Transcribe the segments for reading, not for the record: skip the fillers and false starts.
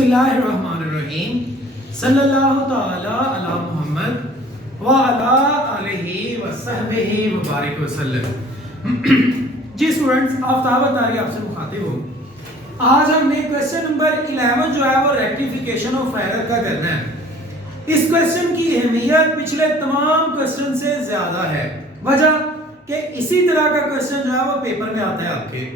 बिस्मिल्लाहिर्रहमानिर्रहीम सल्लल्लाहु ताला अला मुहम्मद व अला आलिहि व सहबिहि व बारिक वसल्लम। जी स्टूडेंट्स, आफ्ताब तारी आपसे मुखातिब हूँ। आज हमने क्वेश्चन नंबर 11 जो है वो रेक्टिफिकेशन ऑफ एरर का करना है। इस क्वेश्चन की अहमियत पिछले तमाम क्वेश्चन से ज्यादा है। वजह कि इसी तरह का क्वेश्चन जो है वो पेपर में आता है आपके।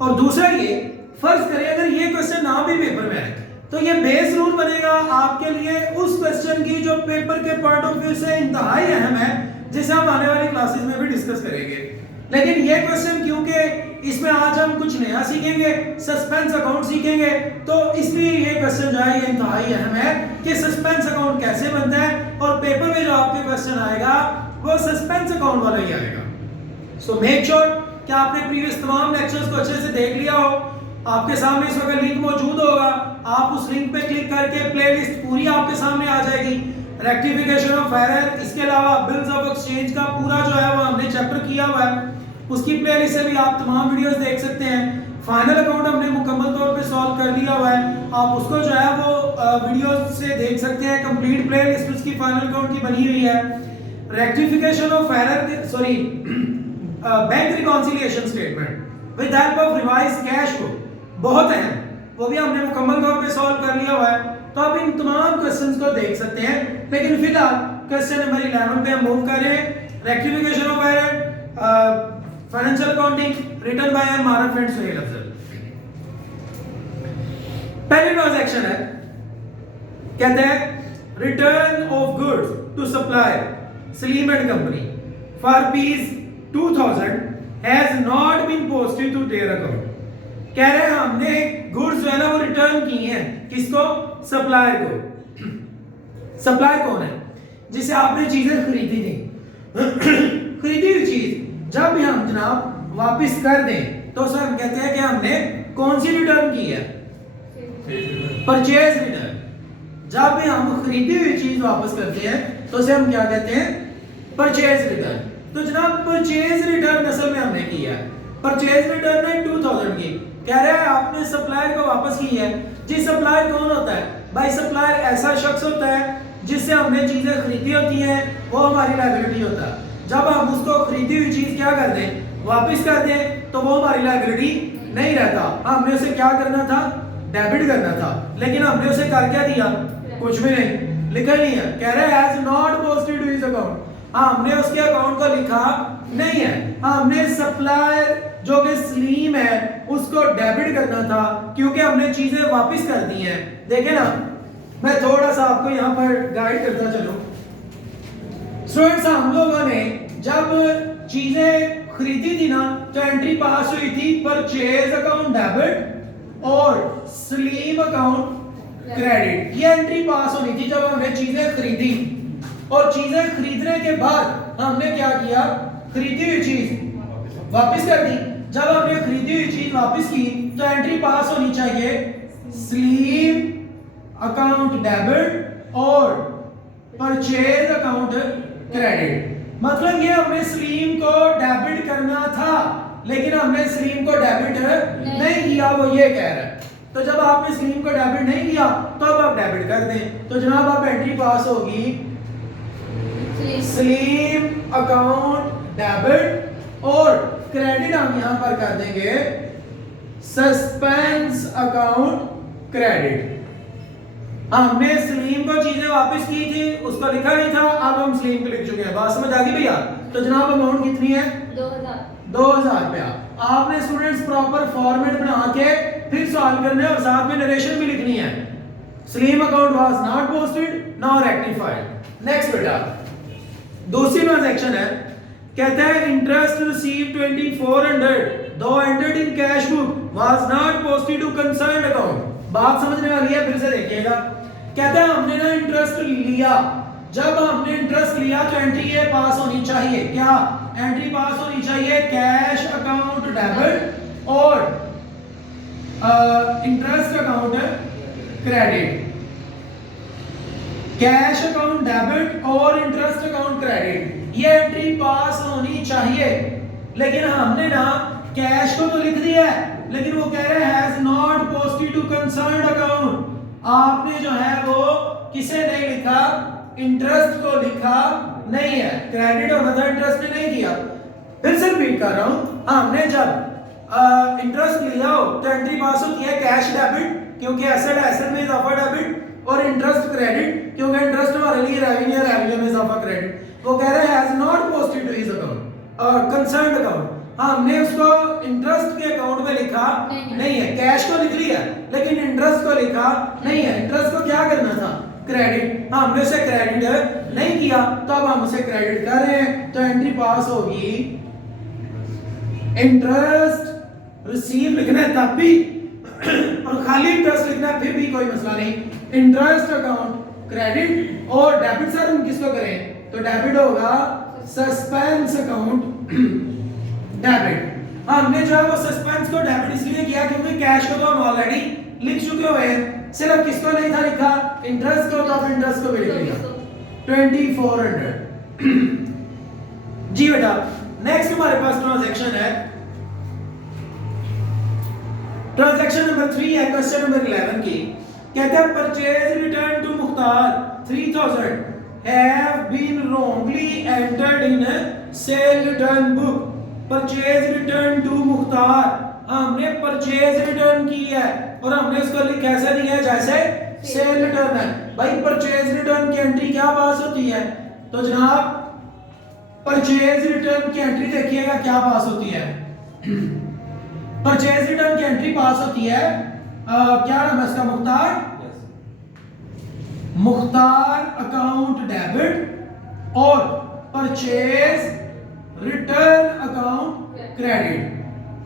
और दूसरा ये, फर्ज करें अगर ये क्वेश्चन ना भी पेपर में आए तो ये बेस रूल बनेगा आपके लिए उस क्वेश्चन की जो पेपर के पॉइंट ऑफ व्यू से इंतहाई अहम है, जिसे हम आने वाली क्लासेस में भी डिस्कस करेंगे। लेकिन ये क्वेश्चन क्योंकि इसमें आज हम कुछ नया सीखेंगे, सस्पेंस अकाउंट सीखेंगे, तो इसलिए ये क्वेश्चन जो है ये इंतहाई अहम है कि सस्पेंस अकाउंट कैसे बनता है और पेपर में जो आपके क्वेश्चन आएगा वो सस्पेंस अकाउंट वाला ही आएगा। सो मेक श्योर कि आपने प्रीवियस तमाम लेक्चर्स को अच्छे से देख लिया हो। आपके सामने इस वक्त लिंक मौजूद होगा, आप उस लिंक पे क्लिक करके प्लेलिस्ट पूरी आपके सामने आ जाएगी। रेक्टिफिकेशन ऑफ एरर, इसके अलावा बिल्स ऑफ एक्सचेंज का पूरा जो है वो हमने चैप्टर किया हुआ है, उसकी प्लेलिस्ट से भी आप तमाम वीडियोस देख सकते हैं। फाइनल अकाउंट हमने मुकम्मल तौर पे सॉल्व कर लिया हुआ है, आप उसको जो है वो वीडियोस से देख सकते हैं। कंप्लीट प्लेलिस्ट उसकी फाइनल अकाउंट की बनी हुई है। Rectification of error sorry bank reconciliation statement with help of revise cash को बहुत अहम, वो भी हमने मुकम्मल तौर पे सॉल्व कर लिया हुआ है। तो आप इन तमाम क्वेश्चंस को देख सकते हैं। लेकिन फिलहाल क्वेश्चन नंबर 11 पे हम मूव कर रहे हैं। Rectification of error, financial accounting written by हमारा फ्रेंड सुहेल अफजल। पहली ट्रांजैक्शन है, कहते हैं return of goods to supplier Salim and company for rupees 2000 has not been posted to their account. कह रहे हैं हमने गुड्स जो है ना वो रिटर्न किए हैं, किसको? सप्लायर को। सप्लायर कौन है? जिसे आपने चीजें खरीदी थी। खरीदी हुई चीज जब भी हम जनाब वापस कर दें तो उसे हम कहते हैं कि हमने कौन सी रिटर्न की है? Purchase return. जब भी हम खरीदी हुई चीज वापस करते हैं तो उसे हम क्या कहते हैं? Purchase return. तो जनाब परचेज रिटर्न असल में हमने किया है। परचेज रिटर्न है 2000 की, कह रहे हैं आपने सप्लायर को वापस की है। जी सप्लायर कौन होता है भाई? सप्लायर ऐसा शख्स होता है जिससे हमने चीजें खरीदी होती हैं, वो हमारी लायबिलिटी होता है। जब हम उसको खरीदी हुई चीज क्या कर दें? वापस कर दें, तो वो हमारी लायबिलिटी नहीं रहता। हमने उसे क्या करना था? डेबिट करना था। लेकिन हमने उसे कर क्या दिया? कुछ भी नहीं, लिखा नहीं है। कह रहे हैं has not posted to his account. हमने उसके अकाउंट को लिखा नहीं है। हमने सप्लायर जो कि सलीम है उसको डेबिट करना था, क्योंकि हमने चीजें वापस कर दी हैं। देखें ना, मैं थोड़ा सा आपको यहाँ पर गाइड करता चलूं। स्टूडेंट्स, हम लोगों ने जब चीजें खरीदी थी ना तो एंट्री पास हुई थी परचेज अकाउंट डेबिट और सलीम अकाउंट क्रेडिट। ये एंट्री पास होनी थी जब हमने चीजें खरीदी। और चीजें खरीदने के बाद हमने क्या किया? खरीदी हुई चीज वापस कर दी। जब हमने खरीदी हुई चीज वापस की तो एंट्री पास होनी चाहिए सलीम अकाउंट डेबिट और परचेज अकाउंट क्रेडिट। मतलब ये हमने सलीम को डेबिट करना था, लेकिन हमने सलीम को डेबिट नहीं किया, वो ये कह रहा है। तो जब आपने सलीम को डेबिट नहीं किया तो अब आप डेबिट कर दें, तो जनाब आप एंट्री पास होगी सलीम अकाउंट डेबिट और क्रेडिट हम यहां पर कर देंगे सस्पेंस अकाउंट क्रेडिट। हमने सलीम को चीजें वापस की थी, उसको लिखा नहीं था, अब हम सलीम को लिख चुके हैं। बात समझ आ गई भैया? तो जनाब अमाउंट कितनी है? 2000 रुपया। आपने स्टूडेंट्स प्रॉपर फॉर्मेट बना के फिर सॉल्व करना है और साथ में नरेशन भी लिखनी है। Salim account was not posted, now rectified. Next बेटा, दूसरी ट्रांजैक्शन है, कहता है इंटरेस्ट रिसीव 2400 दो entered in cash book was not posted to concerned account. बात समझने वाली है, फिर से देखिएगा। कहता है हमने ना इंटरेस्ट लिया। जब हमने इंटरेस्ट लिया तो एंट्री ये पास होनी चाहिए, क्या एंट्री पास होनी चाहिए? कैश अकाउंट डेबिट और interest account credit. Cash account debit और इंटरेस्ट अकाउंट क्रेडिट, ये एंट्री पास होनी चाहिए। लेकिन हमने ना कैश को तो लिख दिया है, लेकिन वो कह रहे हैं has not posted to concerned account. आपने जो है वो किसे नहीं लिखा, इंटरेस्ट को लिखा नहीं है, क्रेडिट होना था, इंटरेस्ट ने नहीं किया। फिर से रिपीट कर रहा हूं, हमने जब इंटरेस्ट लिया हो तो एंट्री पास होती है कैश डेबिट, क्योंकि एसेट एसेट में इजाफा डेबिट, और इंटरेस्ट क्रेडिट, क्योंकि इंटरेस्ट हमारे लिए रेवेन्यू, रेवेन्यू में इजाफा क्रेडिट। वो कह रहे हैं has not posted to his account concerned account, हमने उसको इंटरेस्ट के अकाउंट में लिखा नहीं है, कैश को लिख लिया लेकिन इंटरेस्ट को लिखा नहीं है। इंटरेस्ट को क्या करना था, क्रेडिट, हमने उसे क्रेडिट नहीं किया, तो अब हम उसे क्रेडिट कर रहे हैं, तो एंट्री पास होगी इंटरेस्ट रिसीव लिखना है तब भी और खाली इंटरेस्ट लिखना है फिर भी कोई मसला नहीं। इंटरेस्ट अकाउंट क्रेडिट और डेबिट सर हम किसको करें, तो डेबिट होगा सस्पेंस अकाउंट डेबिट। हमने जो है वो सस्पेंस को डेबिट इसलिए किया क्योंकि कैश को तो हम ऑलरेडी लिख चुके हुए हैं, सिर्फ किसको नहीं था लिखा, इंटरेस्ट को, तो आप इंटरेस्ट को भी लिख लिया 2400 जी बेटा। नेक्स्ट हमारे पास ट्रांजैक्शन है, ट्रांजैक्शन नंबर 3 है क्वेश्चन नंबर 11 की। कहता है purchase return to Mukhtar 3000 have been wrongly entered in sale return book. Purchase return to Mukhtar, हमने परचेज रिटर्न की है और हमने इसको कैसे दिया है, जैसे सेल रिटर्न है। भाई परचेज रिटर्न की एंट्री क्या पास होती है, तो जनाब परचेज रिटर्न की एंट्री देखिएगा क्या पास होती है। परचेज रिटर्न की एंट्री पास होती है क्या नाम है इसका, मुख्तार, मुख्तार अकाउंट डेबिट और परचेज रिटर्न अकाउंट क्रेडिट।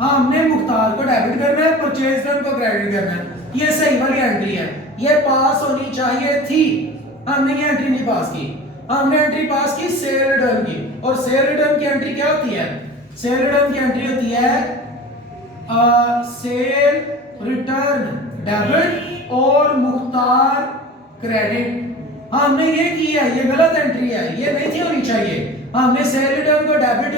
हाँ, हमने मुख्तार को डेबिट करना है, परचेज रिटर्न को क्रेडिट करना है। ये सही वाली एंट्री है, ये पास होनी चाहिए थी, हमने ये एंट्री नहीं पास की। हमने एंट्री पास की सेल रिटर्न की, और सेल रिटर्न की एंट्री क्या होती है, सेल रिटर्न की एंट्री होती है सेल रिटर्न डेबिट और मुख्तार क्रेडिट। हमने ये की है, ये गलत एंट्री है, ये नहीं थी होनी चाहिए। हमने सेल रिटर्न को डेबिट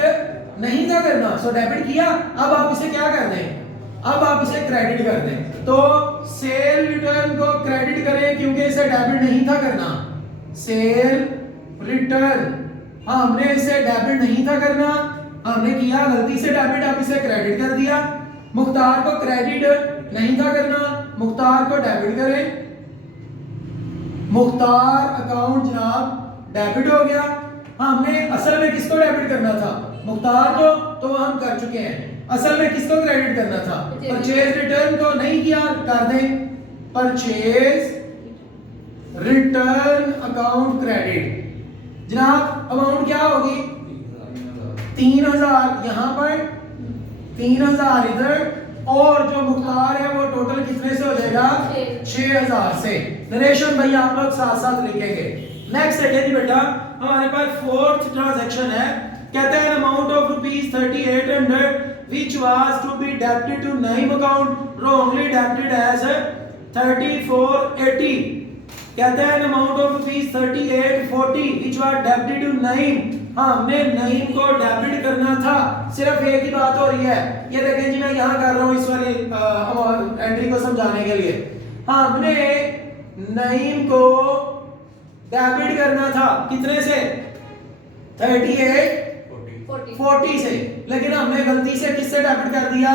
नहीं था करना, सो डेबिट किया, अब आप इसे क्या कर दें, अब आप इसे क्रेडिट कर दें। तो सेल रिटर्न को क्रेडिट करें क्योंकि इसे डेबिट नहीं था करना, सेल रिटर्न, हमने इसे डेबिट नहीं था करना, हमने किया गलती से डेबिट, अब इसे क्रेडिट कर दिया। मुख्तार को क्रेडिट नहीं था करना, मुख्तार को डेबिट करें, मुख्तार अकाउंट जनाब डेबिट हो गया। हमने असल में किसको डेबिट करना था, मुख्तार को, तो हम कर चुके हैं। असल में किसको क्रेडिट करना था, परचेज रिटर्न को नहीं किया, कर दें परचेज रिटर्न अकाउंट क्रेडिट। जनाब अमाउंट क्या होगी, 3000 यहां पर, 3000 इधर, और जो मुख्तार है वो टोटल कितने से हो जाएगा, 6000 से। नरेशन भाई आप लोग साथ साथ लिखेंगे। नेक्स्ट है जी बेटा, हमारे पास फोर्थ ट्रांजैक्शन है। कहता है amount of ₹3800 which was to be debited to name account wrongly debited as 3480। कहता है amount of ₹3840 which was debited to name, हमने नईम को डेबिट करना था। सिर्फ एक ही बात हो रही है, ये देखें जी, मैं यहाँ कर रहा हूँ इस वाली एंट्री को समझाने के लिए। हमने नईम को डेबिट करना था कितने से, 3840 से, लेकिन हमने गलती से किससे डेबिट कर दिया,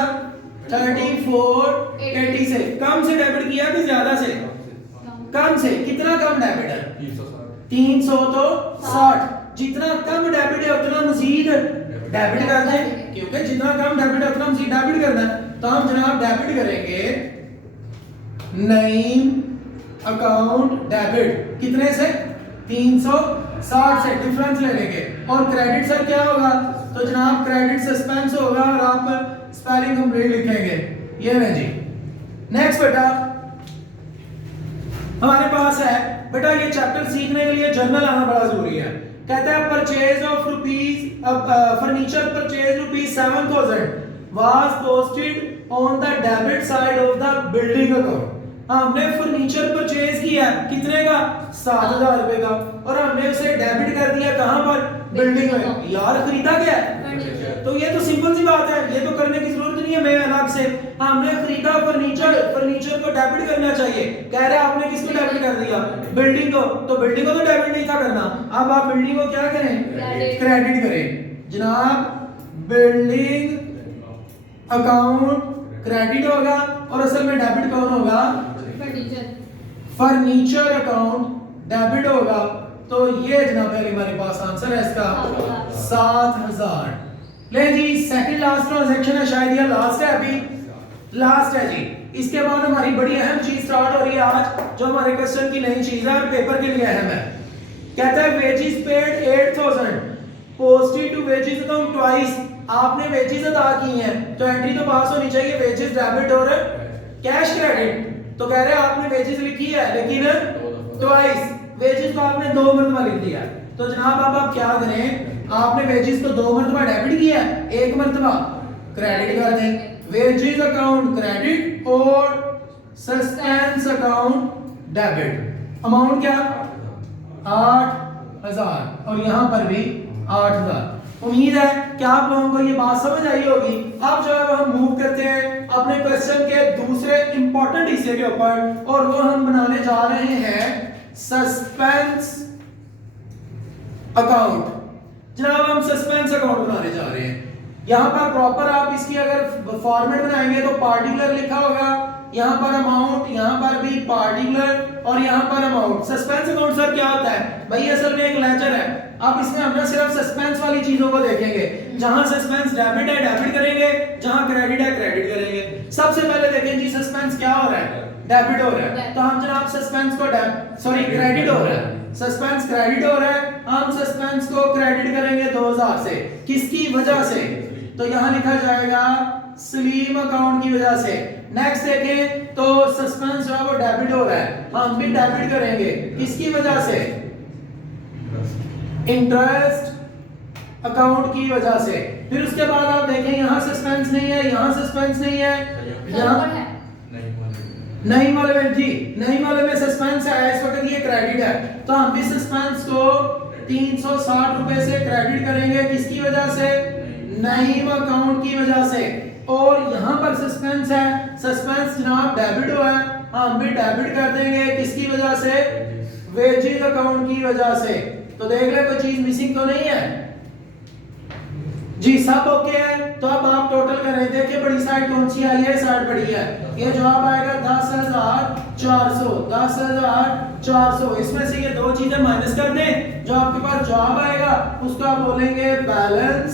3480 से। कम से डेबिट किया कि ज्यादा से, कम से। कितना कम डेबिट है, 300 तो 60, जितना कम डेबिट है उतना मजीद डेबिट करना है, क्योंकि जितना कम डेबिट है उतना मजीद डेबिट करना है। तो हम जनाब डेबिट करेंगे नईम अकाउंट डेबिट कितने से, 360 से, डिफरेंस ले लेंगे। और क्रेडिट सर क्या होगा, तो जनाब क्रेडिट सस्पेंस होगा और आप स्पेलिंग कंप्लीट लिखेंगे। ये है जी। नेक्स्ट बेटा हमारे पास है बेटा, ये चैप्टर सीखने के लिए जर्नल आना बड़ा जरूरी है। कहता है purchase of furniture purchase ₹7000 was posted on the debit side of the building account। हमने फर्नीचर परचेज किया कितने का, 7000 रुपए का, और हमने उसे डेबिट कर दिया कहां पर, बिल्डिंग में। यार खरीदा क्या है, तो ये तो सिंपल सी बात है, ये तो करने की जरूरत नहीं है, मैं अलग से हमने खरीदा फर्नीचर, फर्नीचर को डेबिट करना चाहिए। कह रहे आपने किसको डेबिट कर दिया? बिल्डिंग को। तो बिल्डिंग को तो डेबिट नहीं था करना, अब आप बिल्डिंग को क्या करें? क्रेडिट करें। जनाब बिल्डिंग अकाउंट क्रेडिट होगा और असल में डेबिट कौन होगा? फर्नीचर अकाउंट डेबिट होगा। तो ये जनाब है हमारे पास आंसर है इसका 7000। ले जी सेकंड लास्ट ट्रांजैक्शन है, शायद ये लास्ट है, अभी लास्ट है जी। इसके बाद हमारी बड़ी अहम चीज स्टार्ट हो रही है आज, जो हमारे क्वेश्चन की नई चीज है और पेपर के लिए अहम है। कहता है wages paid 8000 posted to wages account twice. आपने वेजेस अदा की हैं तो एंट्री तो पास होनी चाहिए, वेजेस डेबिट और कैश क्रेडिट। तो कह रहे हैं आपने वेजेस लिखी है लेकिन ट्वाइस, वेजेस को आपने 2 मरतबा लिख दिया। तो जनाब अब आप क्या करें? आपने वेजेस को 2 मरतबा डेबिट किया, 1 मरतबा क्रेडिट कर दें। वेजेस अकाउंट क्रेडिट और सस्पेंस अकाउंट डेबिट। अमाउंट क्या? 8000 और यहां पर भी 8000। उम्मीद है कि आप लोगों को ये बात समझ आई होगी। अब जो है हम मूव करते हैं अपने क्वेश्चन के दूसरे इंपॉर्टेंट हिस्से के ऊपर, और वो हम बनाने जा रहे हैं सस्पेंस अकाउंट। जनाब हम सस्पेंस अकाउंट बनाने जा रहे हैं। यहां पर प्रॉपर आप इसकी अगर फॉर्मेट बनाएंगे तो पार्टिकुलर लिखा होगा, यहां पर अमाउंट, यहां पर भी पार्टिकुलर और यहां पर अमाउंट। सस्पेंस अकाउंट सर क्या होता है भाई? असल में एक लेजर है। अब इसमें हम ना सिर्फ सस्पेंस वाली चीजों को देखेंगे। जहां सस्पेंस डेबिट है डेबिट करेंगे, जहां क्रेडिट है क्रेडिट करेंगे। सबसे पहले देखें जी सस्पेंस क्या हो रहा है? डेबिट हो रहा है। तो हम जनाब सस्पेंस को क्रेडिट हो रहा है, सस्पेंस क्रेडिट हो रहा है। हम सस्पेंस को क्रेडिट करेंगे 2000 से। किसकी वजह से? तो यहां लिखा जाएगा सलीम अकाउंट की वजह से। नेक्स्ट देखें तो सस्पेंस जो है वो डेबिट हो रहा है, हम भी डेबिट करेंगे। किसकी वजह से? इंटरेस्ट अकाउंट की वजह से। फिर उसके बाद आप देखें यहां सस्पेंस नहीं है, यहां सस्पेंस नहीं है, यहां नहीं वाले में जी, नहीं वाले में सस्पेंस है, इस वक्त ये क्रेडिट है। तो हम भी सस्पेंस को 360 रुपए से क्रेडिट करेंगे। किसकी वजह से? नईम अकाउंट की वजह से। और यहां पर सस्पेंस है, सस्पेंस जनाब डेबिट हुआ है, हम भी डेबिट कर देंगे। किसकी वजह से? वेजेस अकाउंट की वजह से। तो देख ले कोई चीज मिसिंग तो नहीं है जी, सब ओके है। तो अब आप टोटल करें, देखिए बड़ी साइड कौन सी आई है? साइड बड़ी है। ये जवाब आएगा 10400, 10400। इसमें से ये दो चीजें माइनस कर दें, जो आपके पास जवाब आएगा उसको आप बोलेंगे बैलेंस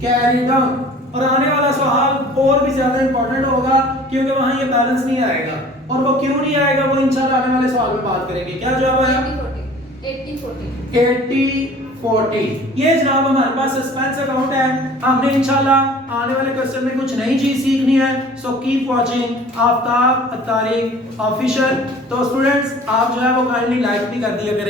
कैरीड ऑन। और आने वाला सवाल और भी ज्यादा इंपॉर्टेंट होगा क्योंकि वहां ये बैलेंस नहीं आएगा। और वो क्यों नहीं आएगा वो इंशाल्लाह आने वाले सवाल में बात करेंगे। क्या जवाब आया? 80-40। ये जनाब हमारे पास सस्पेंस अकाउंट है। हमने इंशाल्लाह आने वाले क्वेश्चन में कुछ नई चीज सीखनी है। So keep watching Aftab Attari official. तो स्टूडेंट्स आप जो है वो काइंडली लाइक भी कर दिया करें।